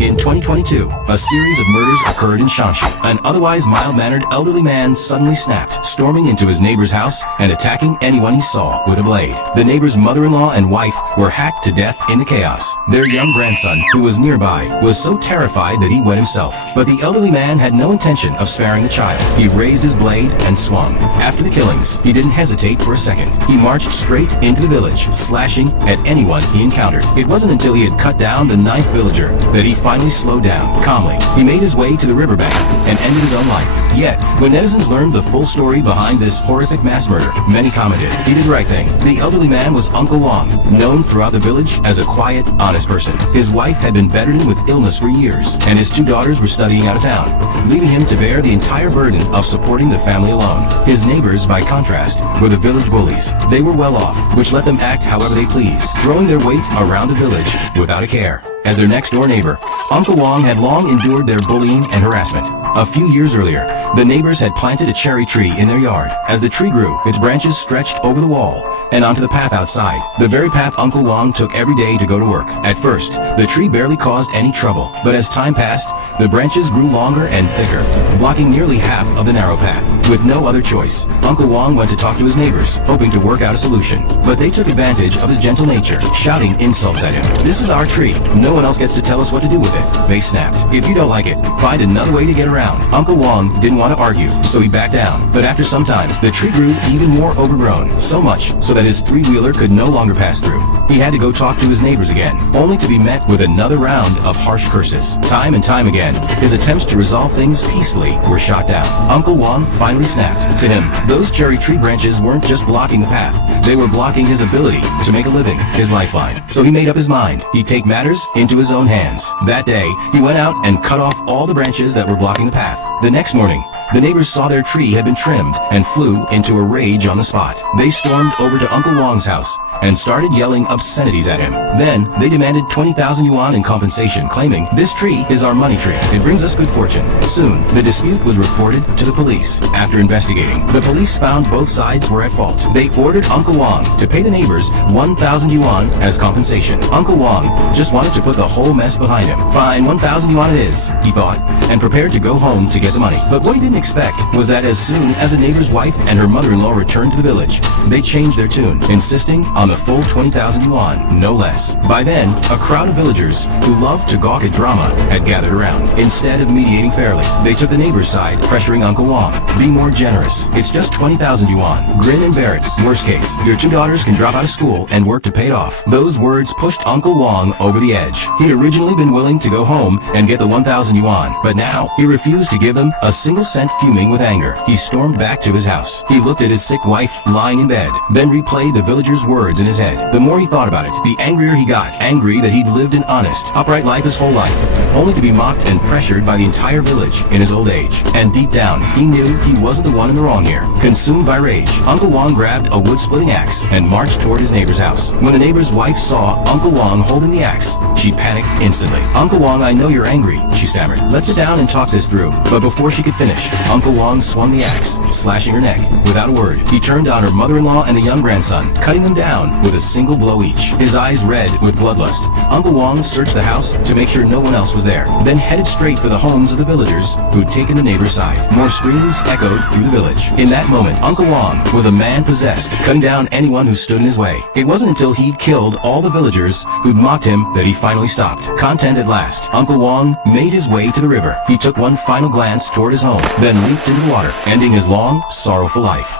In 2022, a series of murders occurred in Shanxi. An otherwise mild-mannered elderly man suddenly snapped, storming into his neighbor's house and attacking anyone he saw with a blade. The neighbor's mother-in-law and wife were hacked to death in the chaos. Their young grandson, who was nearby, was so terrified that he wet himself. But the elderly man had no intention of sparing the child. He raised his blade and swung. After the killings, he didn't hesitate for a second. He marched straight into the village, slashing at anyone he encountered. It wasn't until he had cut down the 9th villager that he finally slowed down. Calmly, he made his way to the riverbank and ended his own life. Yet, when netizens learned the full story behind this horrific mass murder, many commented, he did the right thing. The elderly man was Uncle Wong, known throughout the village as a quiet, honest person. His wife had been bedridden with illness for years, and his 2 daughters were studying out of town, leaving him to bear the entire burden of supporting the family alone. His neighbors, by contrast, were the village bullies. They were well off, which let them act however they pleased, throwing their weight around the village without a care. As their next-door neighbor, Uncle Wong had long endured their bullying and harassment. A few years earlier, the neighbors had planted a cherry tree in their yard. As the tree grew, its branches stretched over the wall and onto the path outside, the very path Uncle Wong took every day to go to work. At first, the tree barely caused any trouble, but as time passed, the branches grew longer and thicker, blocking nearly half of the narrow path. With no other choice, Uncle Wong went to talk to his neighbors, hoping to work out a solution. But they took advantage of his gentle nature, shouting insults at him. "This is our tree. No one else gets to tell us what to do with it," they snapped. "If you don't like it, find another way to get around." Uncle Wong didn't want to argue, so he backed down. But after some time, the tree grew even more overgrown, so much so that his 3-wheeler could no longer pass through. He had to go talk to his neighbors again, only to be met with another round of harsh curses. Time and time again, his attempts to resolve things peacefully were shot down. Uncle Wong finally snapped. To him, those cherry tree branches weren't just blocking the path, they were blocking his ability to make a living, his lifeline. So he made up his mind. He'd take matters into his own hands. That day, he went out and cut off all the branches that were blocking the path. The next morning, the neighbors saw their tree had been trimmed and flew into a rage on the spot. They stormed over to Uncle Wong's house and started yelling obscenities at him. Then, they demanded 20,000 yuan in compensation, claiming, "This tree is our money tree. It brings us good fortune." Soon, the dispute was reported to the police. After investigating, the police found both sides were at fault. They ordered Uncle Wong to pay the neighbors 1,000 yuan as compensation. Uncle Wong just wanted to put the whole mess behind him. Fine, 1,000 yuan it is, he thought, and prepared to go home to get the money. But what he didn't expect was that as soon as the neighbor's wife and her mother-in-law returned to the village, they changed their tune, insisting on the full 20,000 yuan, no less. By then, a crowd of villagers who loved to gawk at drama had gathered around. Instead of mediating fairly, they took the neighbor's side, pressuring Uncle Wong. "Be more generous. It's just 20,000 yuan. Grin and bear it. Worst case, your 2 daughters can drop out of school and work to pay it off." Those words pushed Uncle Wong over the edge. He'd originally been willing to go home and get the 1,000 yuan, but now he refused to give them a single cent. Fuming with anger, he stormed back to his house. He looked at his sick wife lying in bed, then replayed the villagers' words in his head. The more he thought about it, the angrier he got. Angry that he'd lived an honest, upright life his whole life, only to be mocked and pressured by the entire village in his old age. And deep down, he knew he wasn't the one in the wrong here. Consumed by rage, Uncle Wong grabbed a wood-splitting axe and marched toward his neighbor's house. When the neighbor's wife saw Uncle Wong holding the axe, she panicked instantly. "Uncle Wong, I know you're angry," she stammered. "Let's sit down and talk this through." But before she could finish, Uncle Wong swung the axe, slashing her neck. Without a word, he turned on her mother-in-law and the young grandson, cutting them down with a single blow each. His eyes red with bloodlust, Uncle Wong searched the house to make sure no one else was there, then headed straight for the homes of the villagers who'd taken the neighbor's side. More screams echoed through the village. In that moment, Uncle Wong was a man possessed, cutting down anyone who stood in his way. It wasn't until he'd killed all the villagers who'd mocked him that he finally stopped. Content at last, Uncle Wong made his way to the river. He took one final glance toward his home, then leaped into the water, ending his long, sorrowful life.